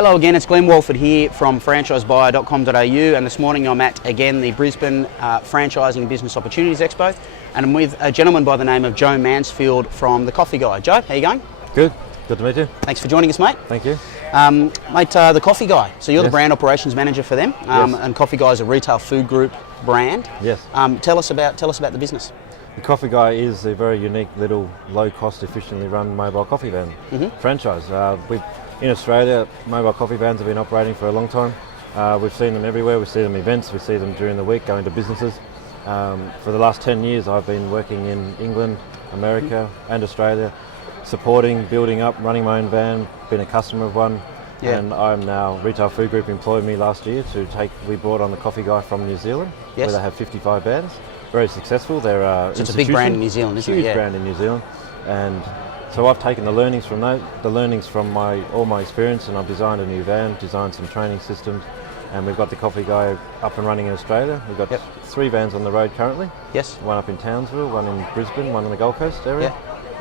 Hello again, it's Glenn Walford here from franchisebuyer.com.au, and this morning I'm at, again, the Brisbane Franchising Business Opportunities Expo, and I'm with a gentleman by the name of Joe Mansfield from The Coffee Guy. Joe, how you going? Good to meet you. Thanks for joining us, mate. Thank you. Mate, The Coffee Guy, so you're the Yes. brand operations manager for them, Yes. and Coffee Guy is a retail food group brand. Yes. Tell us about the business. The Coffee Guy is a very unique little low-cost, efficiently run mobile coffee van franchise. In Australia, mobile coffee vans have been operating for a long time. We've seen them everywhere. We see them at events. We see them during the week going to businesses. For the last 10 years, I've been working in England, America, and Australia, supporting, building up, running my own van, been a customer of one. Yeah. And I'm now, Retail Food Group employed me last year we brought on the Coffee Guy from New Zealand, Yes. where they have 55 vans. Very successful. They're So it's a big brand in New Zealand, isn't it? Huge Yeah. brand in New Zealand. And so I've taken the learnings from all my experience, and I've designed a new van, designed some training systems, and we've got the Coffee Guy up and running in Australia. We've got 3 vans on the road currently. Yes. One up in Townsville, one in Brisbane, one in the Gold Coast area.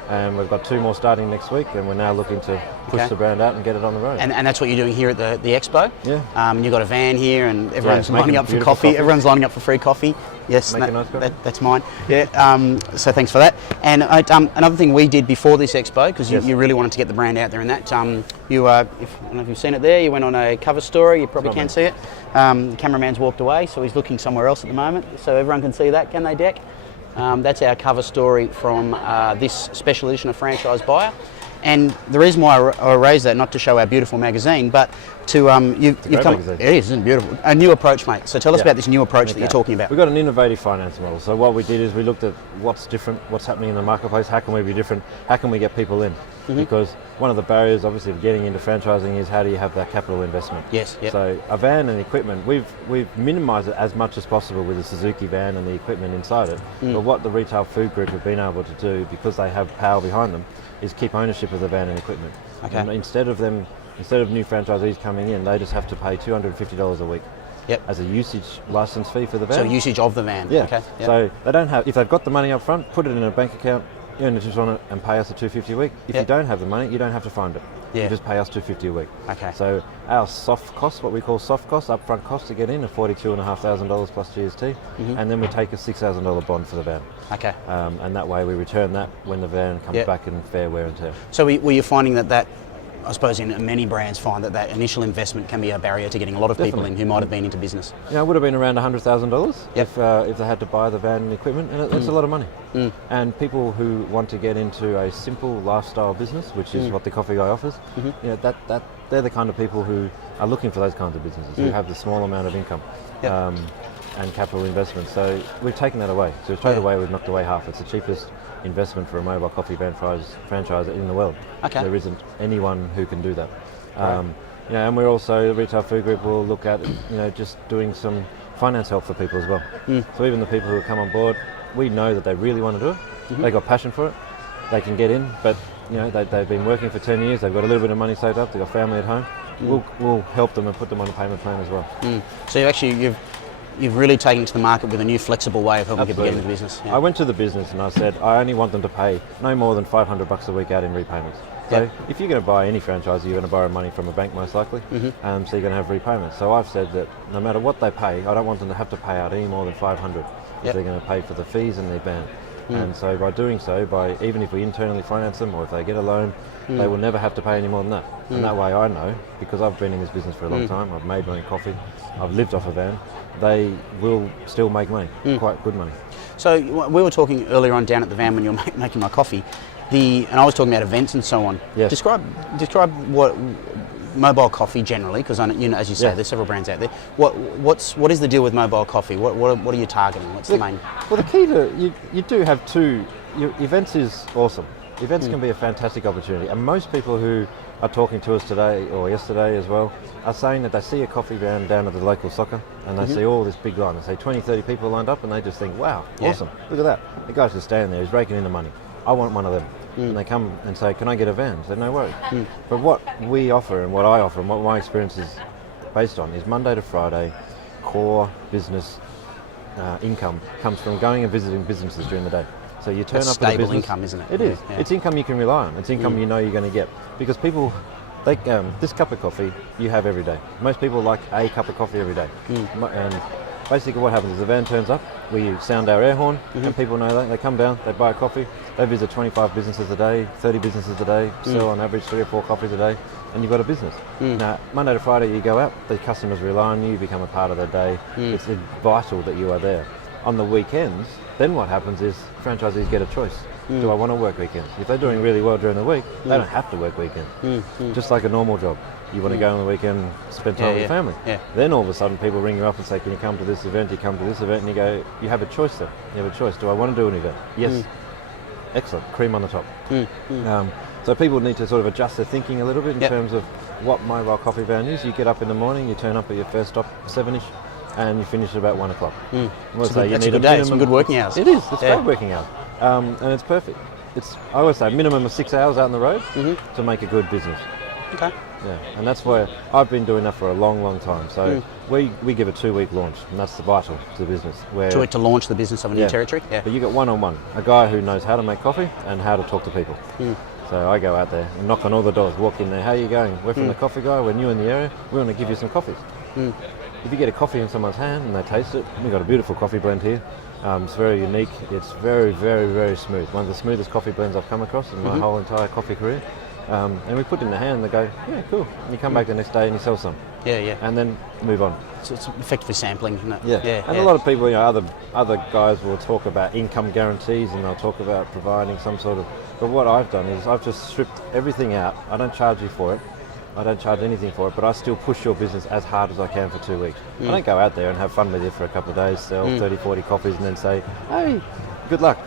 And we've got 2 more starting next week, and we're now looking to push the brand out and get it on the road. And that's what you're doing here at the expo? Yeah. You've got a van here, and everyone's making lining up for beautiful coffee. coffee. Everyone's lining up for free coffee. Yes, Make a nice coffee. that's mine. Yeah. So thanks for that. And another thing we did before this expo, because you really wanted to get the brand out there, and that I don't know if you've seen it there. You went on a cover story. You probably can see it. The cameraman's walked away, so he's looking somewhere else at the moment. So everyone can see that, can they, Deck? That's our cover story from this special edition of Franchise Buyer. And the reason why I raised that, not to show our beautiful magazine, but to you've come. Magazine. It is, isn't it beautiful? A new approach, mate. So tell us about this new approach that you're talking about. We've got an innovative finance model. So what we did is we looked at what's different, what's happening in the marketplace, how can we be different, how can we get people in? Because one of the barriers, obviously, of getting into franchising is how do you have that capital investment? Yes. Yep. So a van and equipment, we've minimised it as much as possible with the Suzuki van and the equipment inside it. But what the Retail Food Group have been able to do, because they have power behind them, is keep ownership of the van and equipment. Okay. And instead of new franchisees coming in, they just have to pay $250 a week. Yep. As a usage license fee for the van. So usage of the van. Yeah. Okay. Yep. So they don't have. If they've got the money up front, put it in a bank account, earn interest on it, and pay us $250 a week. If you don't have the money, you don't have to find it. Yeah. You just pay us $250 a week. Okay. So our soft costs, what we call soft costs, upfront costs to get in, are $42,500 plus GST, and then we take a $6,000 bond for the van. Okay. And that way we return that when the van comes back in fair wear and tear. So were you finding that I suppose in many brands find that initial investment can be a barrier to getting a lot of people in who might have been into business? You know, it would have been around $100,000 if they had to buy the van and equipment, and that's a lot of money. And people who want to get into a simple lifestyle business, which is what the Coffee Guy offers, you know, that they're the kind of people who are looking for those kinds of businesses, who have the small amount of income and capital investment. So we've taken that away. So straight away we've knocked away half. It's the cheapest investment for a mobile coffee van franchise in the world. Okay. There isn't anyone who can do that. You know, and we're also, the Retail Food Group will look at, you know, just doing some finance help for people as well. So even the people who come on board, we know that they really want to do it. They've got passion for it. They can get in, but you know, they've been working for 10 years. They've got a little bit of money saved up. They've got family at home. We'll help them and put them on a payment plan as well. So you've really taken it to the market with a new flexible way of helping people get into the business. Yeah. I went to the business and I said, I only want them to pay no more than $500 a week out in repayments. So if you're going to buy any franchise, you're going to borrow money from a bank most likely, so you're going to have repayments. So I've said that no matter what they pay, I don't want them to have to pay out any more than $500 if they're going to pay for the fees and their van. And so by doing so, even if we internally finance them or if they get a loan, they will never have to pay any more than that. And that way I know, because I've been in this business for a long time, I've made my own coffee, I've lived off a van, they will still make money, quite good money. So we were talking earlier on down at the van when you were making my coffee, and I was talking about events and so on. Yes. Describe what mobile coffee generally, because you know, as you say, there's several brands out there. What is the deal with mobile coffee? What are you targeting? What's the main? Well, the key to you do have events is awesome. Events can be a fantastic opportunity, and most people who are talking to us today or yesterday as well are saying that they see a coffee van down at the local soccer and they see all this big line. They say 20, 30 people lined up and they just think, wow, awesome, look at that. The guy's just standing there, he's raking in the money. I want one of them. And they come and say, can I get a van? I said, no worries. But what we offer and what I offer and what my experience is based on is Monday to Friday, core business income comes from going and visiting businesses during the day. So you turn That's up to the stable business. income, isn't it? It is. Yeah. It's income you can rely on. It's income you know you're going to get. Because people This cup of coffee you have every day. Most people like a cup of coffee every day. And basically what happens is the van turns up, we sound our air horn, and people know that. They come down, they buy a coffee, they visit 25 businesses a day, 30 businesses a day, sell on average 3 or 4 coffees a day, and you've got a business. Now, Monday to Friday you go out, the customers rely on you, you become a part of their day. It's vital that you are there. On the weekends, then what happens is franchisees get a choice. Do I want to work weekends? If they're doing really well during the week, they don't have to work weekends. Just like a normal job. You want to go on the weekend, spend time with your family. Then all of a sudden people ring you up and say, can you come to this event? You come to this event and you go, you have a choice then. You have a choice. Do I want to do an event? Yes. Excellent. Cream on the top. So people need to sort of adjust their thinking a little bit in terms of what mobile coffee van is. You get up in the morning, you turn up at your first stop 7ish, and you finish at about 1 o'clock. That's a good day. Some good working hours. It is. It's great working hours. And it's perfect. I always say minimum of 6 hours out on the road to make a good business. Okay. Yeah, and that's where I've been doing that for a long, long time. So we give a 2-week launch, and that's the vital to the business. 2 weeks to launch the business of a new territory. Yeah. But you get one-on-one, a guy who knows how to make coffee and how to talk to people. So I go out there and knock on all the doors, walk in there. How are you going? We're from the coffee guy. We're new in the area. We want to give you some coffees. If you get a coffee in someone's hand and they taste it, we've got a beautiful coffee blend here. It's very unique. It's very, very, very smooth. One of the smoothest coffee blends I've come across in my whole entire coffee career. And we put it in the hand and they go, yeah, cool. And you come back the next day and you sell some. And then move on. So it's effectively sampling, isn't it? And a lot of people, other guys will talk about income guarantees and they'll talk about providing some sort of... But what I've done is I've just stripped everything out. I don't charge you for it. I don't charge anything for it, but I still push your business as hard as I can for 2 weeks. I don't go out there and have fun with it for a couple of days, sell 30, 40 coffees and then say, hey, good luck,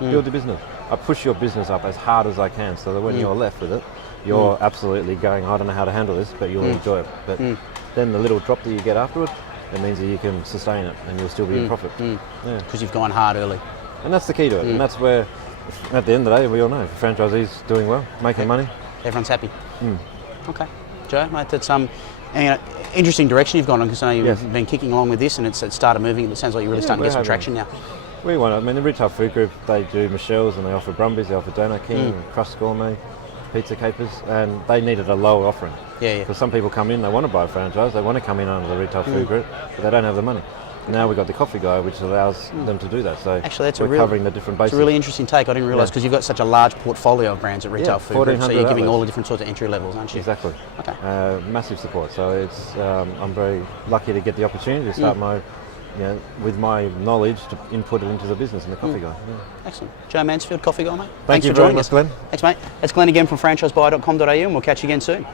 build your business. I push your business up as hard as I can so that when you're left with it, you're absolutely going, I don't know how to handle this, but you'll enjoy it. But then the little drop that you get afterwards, it means that you can sustain it and you'll still be in profit. Because you've gone hard early. And that's the key to it. And that's where, at the end of the day, we all know, franchisees doing well, making money. Everyone's happy. Okay. Joe, mate, that's interesting direction you've gone on, because I know you've been kicking along with this and it's started moving. It sounds like you're really starting to get some traction now. We want. I mean, the retail food group, they do Michelle's and they offer Brumbies, they offer Donut King, Crust Gourmet, Pizza Capers, and they needed a lower offering. Because some people come in, they want to buy a franchise, they want to come in under the retail food group, but they don't have the money. Now we've got the coffee guy, which allows them to do that. So actually, that's we're covering the different bases. It's a really interesting take. I didn't realise, because you've got such a large portfolio of brands at retail food group, so you're giving all the different sorts of entry levels, aren't you? Exactly. Okay. Massive support. So it's I'm very lucky to get the opportunity to start with my knowledge to input it into the business and the coffee guy. Excellent. Joe Mansfield, coffee guy, mate. Thanks you for joining us, Glenn. Thanks, mate. That's Glenn again from franchisebuyer.com.au, and we'll catch you again soon.